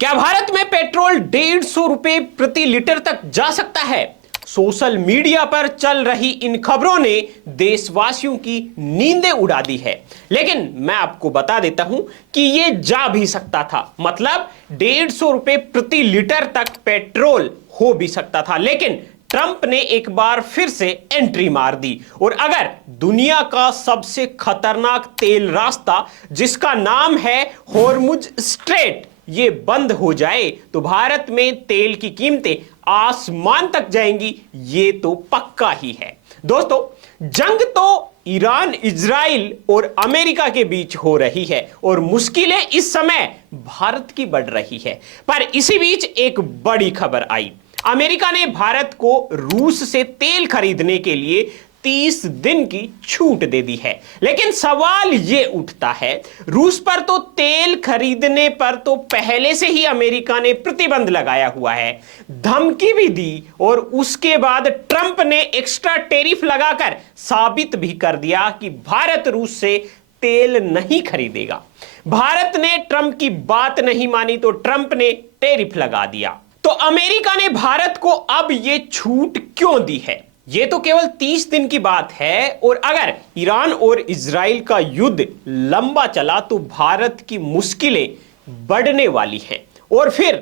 क्या भारत में पेट्रोल 150 रुपए प्रति लीटर तक जा सकता है? सोशल मीडिया पर चल रही इन खबरों ने देशवासियों की नींदें उड़ा दी है। लेकिन मैं आपको बता देता हूं कि यह जा भी सकता था। मतलब 150 रुपए प्रति लीटर तक पेट्रोल हो भी सकता था। लेकिन ट्रंप ने एक बार फिर से एंट्री मार दी और अगर दुनिया का सबसे खतरनाक तेल रास्ता, जिसका नाम है हॉर्मुज स्ट्रेट, ये बंद हो जाए तो भारत में तेल की कीमतें आसमान तक जाएंगी, ये तो पक्का ही है। दोस्तों, जंग तो ईरान, इजराइल और अमेरिका के बीच हो रही है और मुश्किलें इस समय भारत की बढ़ रही है। पर इसी बीच एक बड़ी खबर आई। अमेरिका ने भारत को रूस से तेल खरीदने के लिए 30 दिन की छूट दे दी है। लेकिन सवाल यह उठता है, रूस पर तो तेल खरीदने पर तो पहले से ही अमेरिका ने प्रतिबंध लगाया हुआ है, धमकी भी दी और उसके बाद ट्रंप ने एक्स्ट्रा टैरिफ लगाकर साबित भी कर दिया कि भारत रूस से तेल नहीं खरीदेगा। भारत ने ट्रंप की बात नहीं मानी तो ट्रंप ने टैरिफ लगा दिया। तो अमेरिका ने भारत को अब यह छूट क्यों दी है? यह तो केवल 30 दिन की बात है और अगर ईरान और इजराइल का युद्ध लंबा चला तो भारत की मुश्किलें बढ़ने वाली हैं और फिर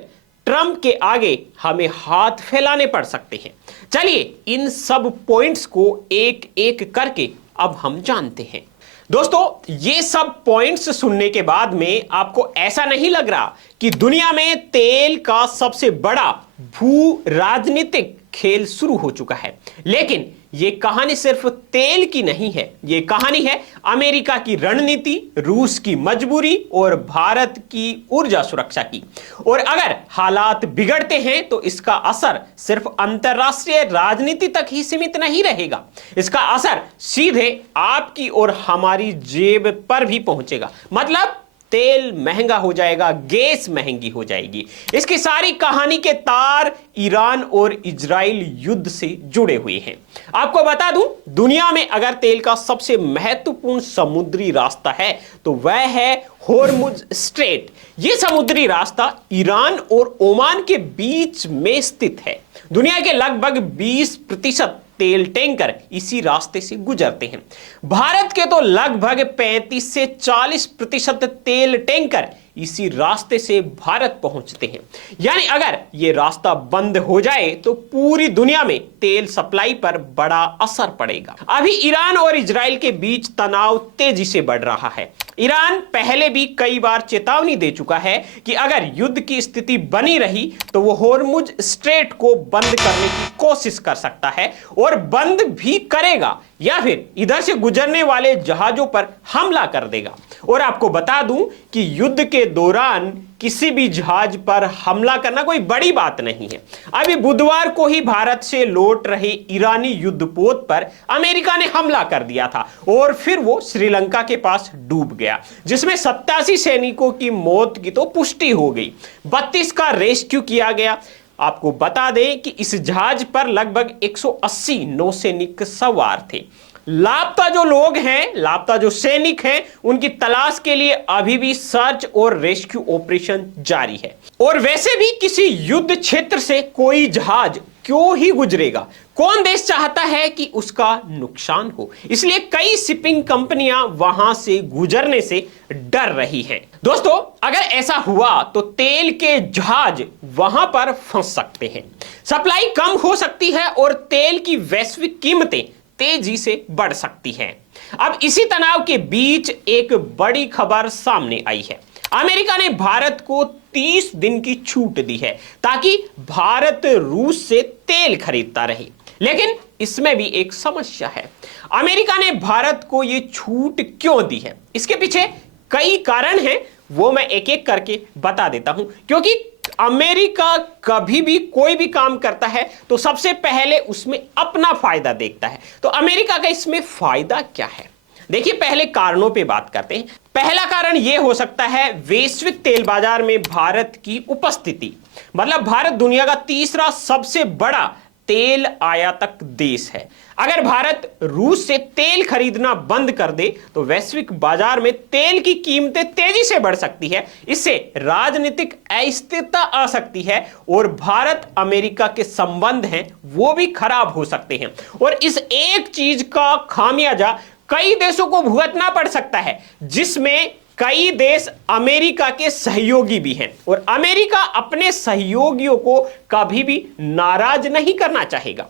ट्रंप के आगे हमें हाथ फैलाने पड़ सकते हैं। चलिए इन सब पॉइंट्स को एक एक करके अब हम जानते हैं। दोस्तों, ये सब पॉइंट्स सुनने के बाद में आपको ऐसा नहीं लग रहा कि दुनिया में तेल का सबसे बड़ा भू राजनीतिक खेल शुरू हो चुका है? लेकिन ये कहानी सिर्फ तेल की नहीं है, ये कहानी है अमेरिका की रणनीति, रूस की मजबूरी और भारत की ऊर्जा सुरक्षा की। और अगर हालात बिगड़ते हैं तो इसका असर सिर्फ अंतरराष्ट्रीय राजनीति तक ही सीमित नहीं रहेगा, इसका असर सीधे आपकी और हमारी जेब पर भी पहुंचेगा। मतलब तेल महंगा हो जाएगा, गैस महंगी हो जाएगी। इसकी सारी कहानी के तार ईरान और इजराइल युद्ध से जुड़े हुए हैं। आपको बता दूं, दुनिया में अगर तेल का सबसे महत्वपूर्ण समुद्री रास्ता है तो वह है हॉर्मुज स्ट्रेट। यह समुद्री रास्ता ईरान और ओमान के बीच में स्थित है। दुनिया के लगभग 20% तेल टैंकर इसी रास्ते से गुजरते हैं। भारत के तो लगभग 35 से 40% तेल टैंकर इसी रास्ते से भारत पहुंचते हैं। यानी अगर यह रास्ता बंद हो जाए तो पूरी दुनिया में तेल सप्लाई पर बड़ा असर पड़ेगा। अभी ईरान और इजराइल के बीच तनाव तेजी से बढ़ रहा है। ईरान पहले भी कई बार चेतावनी दे चुका है कि अगर युद्ध की स्थिति बनी रही तो वो हॉर्मुज स्ट्रेट को बंद करने की कोशिश कर सकता है और बंद भी करेगा या फिर इधर से गुजरने वाले जहाजों पर हमला कर देगा। और आपको बता दूं कि युद्ध के दौरान किसी भी जहाज पर हमला करना कोई बड़ी बात नहीं है। अभी बुधवार को ही भारत से लौट रहे ईरानी युद्धपोत पर अमेरिका ने हमला कर दिया था और फिर वो श्रीलंका के पास डूब गया, जिसमें 87 सैनिकों की मौत की तो पुष्टि हो गई, 32 का रेस्क्यू किया गया। आपको बता दें कि इस जहाज पर लगभग 180 नौसैनिक सवार थे। लापता जो लोग हैं, लापता जो सैनिक हैं, उनकी तलाश के लिए अभी भी सर्च और रेस्क्यू ऑपरेशन जारी है। और वैसे भी किसी युद्ध क्षेत्र से कोई जहाज क्यों ही गुजरेगा? कौन देश चाहता है कि उसका नुकसान हो? इसलिए कई शिपिंग कंपनियां वहां से गुजरने से डर रही हैं। दोस्तों, अगर ऐसा हुआ तो तेल के जहाज वहां पर फंस सकते हैं, सप्लाई कम हो सकती है और तेल की वैश्विक कीमतें तेजी से बढ़ सकती हैं। अब इसी तनाव के बीच एक बड़ी खबर सामने आई है। अमेरिका ने भारत को 30 दिन की छूट दी है ताकि भारत रूस से तेल खरीदता रहे। लेकिन इसमें भी एक समस्या है। अमेरिका ने भारत को यह छूट क्यों दी है? इसके पीछे कई कारण हैं, वो मैं एक एक करके बता देता हूं। क्योंकि अमेरिका कभी भी कोई भी काम करता है तो सबसे पहले उसमें अपना फायदा देखता है। तो अमेरिका का इसमें फायदा क्या है? देखिए, पहले कारणों पे बात करते हैं। पहला कारण यह हो सकता है वैश्विक तेल बाजार में भारत की उपस्थिति। मतलब भारत दुनिया का तीसरा सबसे बड़ा तेल आयातक देश है। अगर भारत रूस से तेल खरीदना बंद कर दे तो वैश्विक बाजार में तेल की कीमतें तेजी से बढ़ सकती है। इससे राजनीतिक अस्थिरता आ सकती है और भारत अमेरिका के संबंध हैं वो भी खराब हो सकते हैं। और इस एक चीज का खामियाजा कई देशों को भुगतना पड़ सकता है, जिसमें कई देश अमेरिका के सहयोगी भी हैं और अमेरिका अपने सहयोगियों को कभी भी नाराज नहीं करना चाहेगा।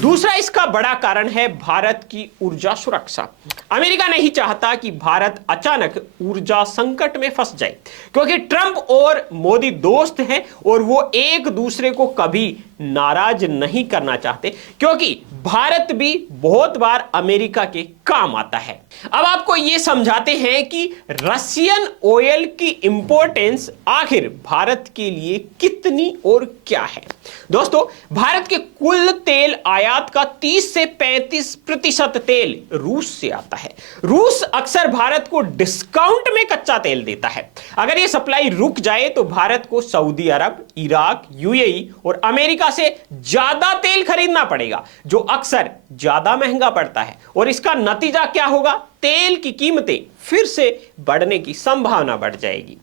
दूसरा इसका बड़ा कारण है भारत की ऊर्जा सुरक्षा। अमेरिका नहीं चाहता कि भारत अचानक ऊर्जा संकट में फंस जाए, क्योंकि ट्रंप और मोदी दोस्त हैं और वो एक दूसरे को कभी नाराज नहीं करना चाहते, क्योंकि भारत भी बहुत बार अमेरिका के काम आता है। अब आपको ये समझाते हैं कि रशियन ऑयल की इंपॉर्टेंस आखिर भारत के लिए कितनी और क्या है। दोस्तों, भारत के कुल तेल आयात का 30 से 35% तेल रूस से आता है। रूस अक्सर भारत को डिस्काउंट में कच्चा तेल देता है। अगर यह सप्लाई रुक जाए तो भारत को सऊदी अरब, इराक, यूएई और अमेरिका से ज्यादा तेल खरीदना पड़ेगा, जो अक्सर ज्यादा महंगा पड़ता है। और इसका नतीजा क्या होगा? तेल की कीमतें फिर से बढ़ने की संभावना बढ़ जाएगी।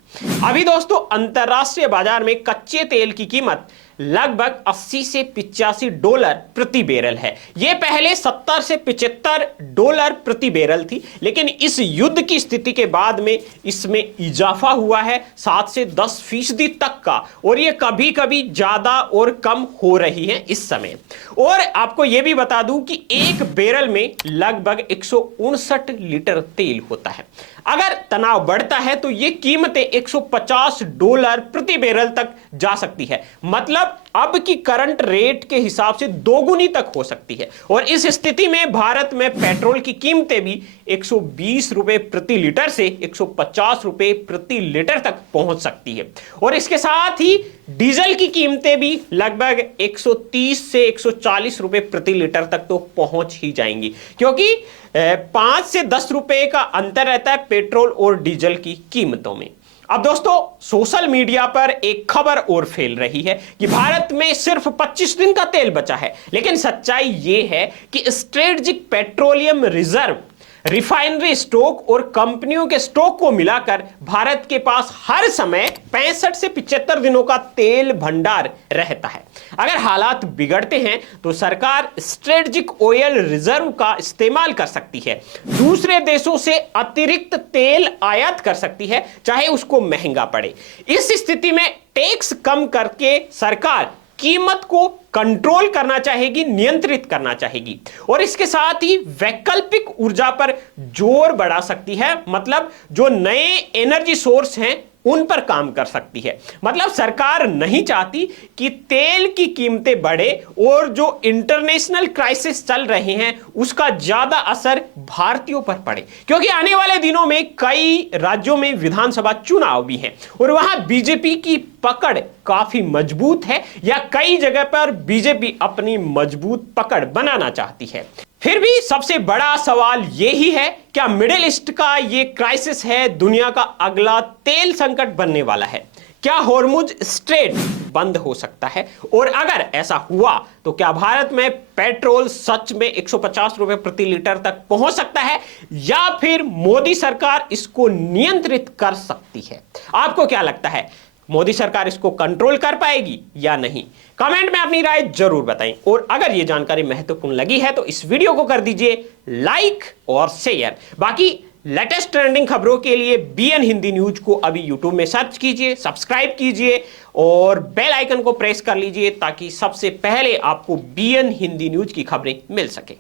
अभी दोस्तों, अंतरराष्ट्रीय बाजार में कच्चे तेल की कीमत लगभग 80 से 85 डॉलर प्रति बैरल है। यह पहले 70 से 75 डॉलर प्रति बैरल थी, लेकिन इस युद्ध की स्थिति के बाद में इसमें इजाफा हुआ है 7 से 10% तक का, और यह कभी कभी ज्यादा और कम हो रही है इस समय। और आपको यह भी बता दूं कि एक बैरल में लगभग 159 लीटर तेल होता है। अगर तनाव बढ़ता है तो यह कीमतें 150 डॉलर प्रति बैरल तक जा सकती है। मतलब अब की करंट रेट के हिसाब से दोगुनी तक हो सकती है। और इस स्थिति में भारत में पेट्रोल की कीमतें भी 120 रुपए प्रति लीटर से 150 रुपए प्रति लीटर तक पहुंच सकती है। और इसके साथ ही डीजल की कीमतें भी लगभग 130 से 140 रुपए प्रति लीटर तक तो पहुंच ही जाएंगी, क्योंकि 5 से 10 रुपए का अंतर रहता है पेट्रोल और डीजल की कीमतों में। अब दोस्तों, सोशल मीडिया पर एक खबर और फैल रही है कि भारत में सिर्फ 25 दिन का तेल बचा है, लेकिन सच्चाई यह है कि strategic petroleum reserve, refinery stock और कंपनियों के स्टॉक को मिलाकर भारत के पास हर समय 65 से 75 दिनों का तेल भंडार रहता है। अगर हालात बिगड़ते हैं तो सरकार स्ट्रेटेजिक ऑयल रिजर्व का इस्तेमाल कर सकती है, दूसरे देशों से अतिरिक्त तेल आयात कर सकती है, चाहे उसको महंगा पड़े। इस स्थिति में टैक्स कम करके सरकार कीमत को कंट्रोल करना चाहेगी, नियंत्रित करना चाहेगी, और इसके साथ ही वैकल्पिक ऊर्जा पर जोर बढ़ा सकती है। मतलब जो नए एनर्जी सोर्स हैं उन पर काम कर सकती है। मतलब सरकार नहीं चाहती कि तेल की कीमतें बढ़े और जो इंटरनेशनल क्राइसिस चल रहे हैं उसका ज्यादा असर भारतीयों पर पड़े, क्योंकि आने वाले दिनों में कई राज्यों में विधानसभा चुनाव भी हैं और वहां बीजेपी की पकड़ काफी मजबूत है, या कई जगह पर बीजेपी अपनी मजबूत पकड़ बनाना चाहती है। फिर भी सबसे बड़ा सवाल यही है, क्या मिडिल ईस्ट का ये क्राइसिस है दुनिया का अगला तेल संकट बनने वाला है? क्या हॉर्मुज स्ट्रेट बंद हो सकता है? और अगर ऐसा हुआ तो क्या भारत में पेट्रोल सच में 150 रुपए प्रति लीटर तक पहुंच सकता है, या फिर मोदी सरकार इसको नियंत्रित कर सकती है? आपको क्या लगता है, मोदी सरकार इसको कंट्रोल कर पाएगी या नहीं? कमेंट में अपनी राय जरूर बताएं। और अगर यह जानकारी महत्वपूर्ण लगी है तो इस वीडियो को कर दीजिए लाइक और शेयर। बाकी लेटेस्ट ट्रेंडिंग खबरों के लिए बीएन हिंदी न्यूज को अभी यूट्यूब में सर्च कीजिए, सब्सक्राइब कीजिए और बेल आइकन को प्रेस कर लीजिए, ताकि सबसे पहले आपको बीएन हिंदी न्यूज की खबरें मिल सके।